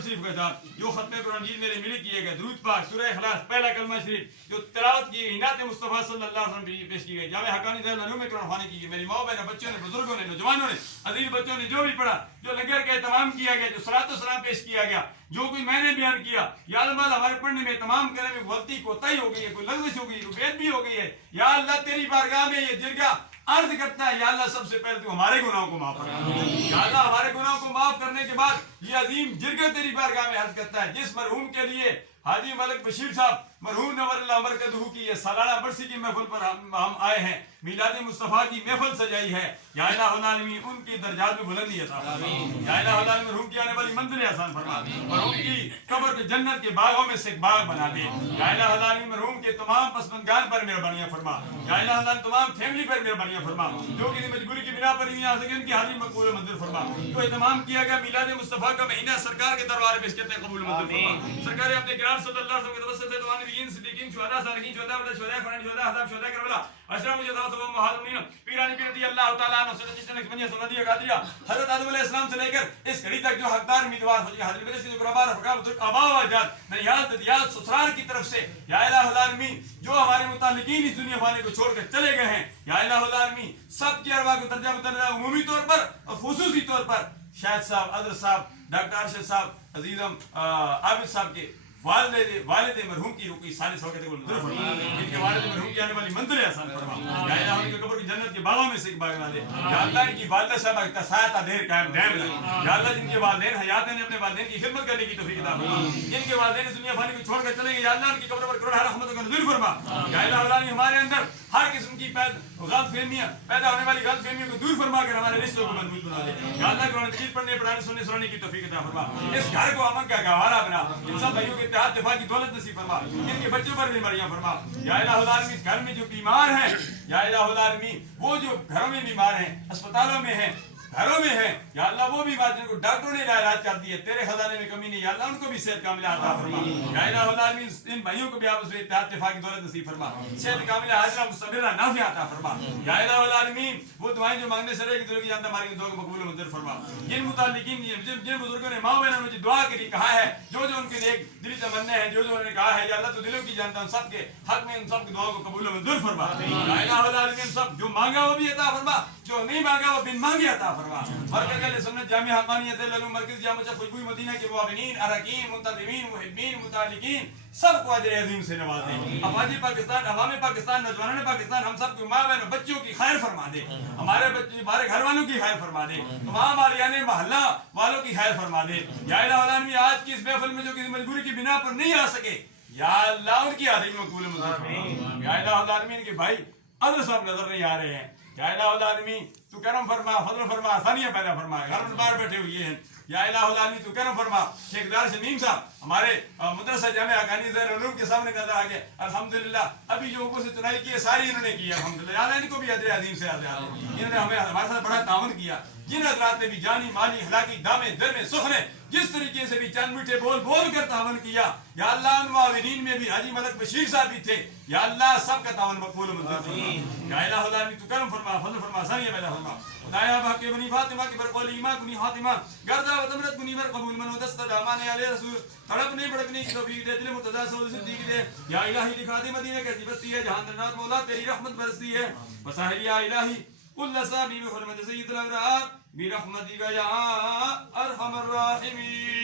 نفل شریف کا تھا، جو ختم قرآن مجید میرے ملے کیے گئے، درود پاک، سورہ اخلاص، پہلا کلمہ شریف جو تلاوت کی، عنایت مصطفیٰ صلی اللہ علیہ وسلم پیش کی گئی، جامع حقانی سے علوم قرآن خوانی کی گئی، میری ماں بہنوں، بچوں نے، بزرگوں نے، نوجوانوں نے، عزیز بچوں نے جو بھی پڑھا، جو لنگر کا اہتمام کیا گیا، جو صلاۃ و سلام پیش کیا گیا، جو کوئی میں نے بیان کیا، یا اللہ ہمارے پڑھنے میں تمام کرنے میں غلطی کوتاہی ہو گئی ہے، کوئی لغزش ہو گئی ہے، کوئی بے ادبی ہو گئی ہے، یا اللہ تیری بارگاہ میں یہ جرگہ عرض کرتا ہے، یا اللہ سب سے پہلے تو ہمارے گناہوں کو معاف فرما، یا اللہ ہمارے گناہوں کو معاف کرنے کے بعد یہ عظیم جرگہ تیری بارگاہ میں عرض کرتا ہے، جس مرحوم کے لیے حاجی ملک بشیر صاحب مرحوم نور اللہ مرکزہ کی یہ سالانہ برسی کی محفل پر ہم آئے ہیں، میلاد مصطفیٰ کی محفل سجائی ہے، یا الہ العالمین ان کی درجات میں بلندی عطا فرما، یا الہ العالمین مرحوم کی آنے والی منزلیں آسان فرما، مرحوم کی قبر کو جنت کے باغوں میں سے ایک باغ بنا دے، یا الہ العالمین مرحوم کے تمام پسماندگان پر مہربانیاں فرما، یا الہ العالمین تمام فیملی پر مہربانیاں فرما، جو کسی مجبوری کی بنا پر نہیں آ سکے ان کی حاضری مقبول و منظور فرما، جو اہتمام کیا گیا میلاد مصطفیٰ کا مہینہ سرکار کے دربار میں اس کے قبول و منظور فرما، سرکار اپنے کرام صلی اللہ علیہ وسلم کے توسط سے تمام نبیین صدیقین شہداء صالحین شہداء بدر شہداء فرحین شہداء احزاب شہداء کربلا اشرف شہداء و مہاجرین پیرانی پیر رضی اللہ تعالیٰ عنہ سنتیہ قادریہ حضرت آدم علیہ السلام سے لے کر اس گھڑی تک جو حقدار امیدوار ہو حضرت برس کے قربا رفقا بزرگ آبا و اجداد ننیال ددیال سسرال کی طرف سے یا الہ العالمین جو ہمارے متعلقین اس دنیا فانی کو چھوڑ کر چلے گئے ہیں یا الہ العالمین سب کی ارواح کو درجہ بدرجہ عمومی طور پر اور خصوصی طور پر شاہد صاحب اظہر صاحب ڈاکٹر ارشد صاحب عزیزم عابد صاحب کے والد مرحوم کی روکی سالس وقت کو منظور فرما، ان کے والد مرحوم کی آنے والی منزلیں آسان فرما، یا الہ ان کے قبر کی جنت کے باغوں میں سے ایک باغ بنا دے، یا اللہ ان کی والدہ صاحبہ کا سایہ دیر قائم دائم رکھ، یا اللہ جن کے والدین حیات ہیں اپنے والدین کی خدمت کرنے کی توفیق عطا فرما، جن کے والدین اس دنیا فانی کو چھوڑ کر چلیں گے یا اللہ ان کی قبر پر کروڑ رحمتوں کا نزول فرما، یا الہ العالمین ہمارے اندر ہر قسم کی غلط فہمیاں پیدا ہونے والی غلط فہمیوں کو دور فرما کر ہمارے رشتوں کو مضبوط بنا دے، یا اللہ قرآن مجید پڑھنے پڑھانے سننے سنانے کی توفیق عطا فرما، اس گھر کو امن کا گہوارہ بنا، ان سب بھائیوں کے اتحاد اتفاق کی دولت نصیب فرما، ان کے بچوں پر بیماریاں فرما، یا الہ العالمین گھر میں جو بیمار ہیں یا الہ العالمین وہ جو گھروں میں بیمار ہیں اسپتالوں میں ہیں گھروں میں ہیں یا اللہ وہ بھی بات جن کو ڈاکٹروں نے علاج کر دی ہے تیرے خزانے میں کمی نہیں یا اللہ ان کو بھی صحت کاملہ عطا فرما، یا الہ العالمین ان بھائیوں کو بھی آپس میں اتحاد اتفاق کی دولت نصیب فرما، صحت کاملہ حاضرہ مستمرہ نافعہ عطا فرما، یا الہ العالمین وہ دعائیں جو مانگنے سے رہے کہ دلوں کی جانتا ہماری دعا کو مقبول و منظور فرما، جن متعلقین جن بزرگوں نے ماں بہنوں نے دعا کے لیے کہا ہے جو ان کے نیک دلی تمنے ہیں جو انہوں نے کہا ہے یا اللہ تو دلوں کی جانتا ہوں سب کے حق میں ان سب کی دعاؤں کو قبول و منظور فرما، یا الہ العالمین سب جو مانگا وہ بھی عطا فرما جو نہیں مانگا وہ بن مانگے عطا فرما، مرکز اہل سنت جامع حقانیت علوم مرکز جامع خوشبوئی مدینہ کے معاونین اراکین منتظمین محبین متعلقین سب کو اجر عظیم سے نوازے، افواج پاکستان عوام پاکستان نوجوانان پاکستان ہم سب کے ماں بہن بچوں کی خیر فرما دے، ہمارے بچے ہمارے گھر والوں کی خیر فرما دے، تمام عالیان محلہ والوں کی خیر فرما دے، یا الہ العالمین آج کی اس محفل میں جو کسی مجبوری کی بنا پر نہیں آ سکے یا اللہ ان کی حاضری میں قبول منظور فرما، یا الہ العالمین کے بھائی اظہر صاحب نظر نہیں آ رہے ہیں، یا الہ العالمین تو کرم فرما فضل فرما آسانیاں پیدا فرما، گھر میں باہر بیٹھے ہوئے ہیں یا الہ العالمین تو کرم فرما، شیخ دار شمیم صاحب ہمارے مدرسہ جامع حقانی زیر علوم کے سامنے نظر آ گئے الحمدللہ، ابھی جو اوپر سے چنائی کی ہے ساری انہوں نے کی ہے الحمدللہ، یا اللہ ان کو بھی اجر عظیم سے آزاد، انہوں نے ہمارے ساتھ بڑا تعاون کیا، جن حضرات نے بھی جانی مالی اخلاقی دامے درمے سخرے جس طریقے سے بھی چند میٹھے بول کر تعاون کیا یا اللہ ان معاونین میں بھی حاجی ملک بشیر صاحب بھی تھے یا اللہ سب کا تعاون مقبول و منظور فرما، یا الہ العالمین تو کرم فرما فضل فرما آسانیاں پیدا فرما، خدایا بحق بنی فاطمہ کی برقول ایمان کنی خاتمہ گردہ و تمرت کنی بر قبول من و دست امان علیہ رسول تڑپنے بڑکنے کی توفیق دے دل مرتضی سعود صدیق دے، یا الہی دکھا دے مدینہ کیسی بستی ہے جہاں دن رات مولا تیری رحمت برستی ہے، بساہل یا الہی کل صحابی بحرمت سید الابرار برحمتک یا ارحم الراحمین۔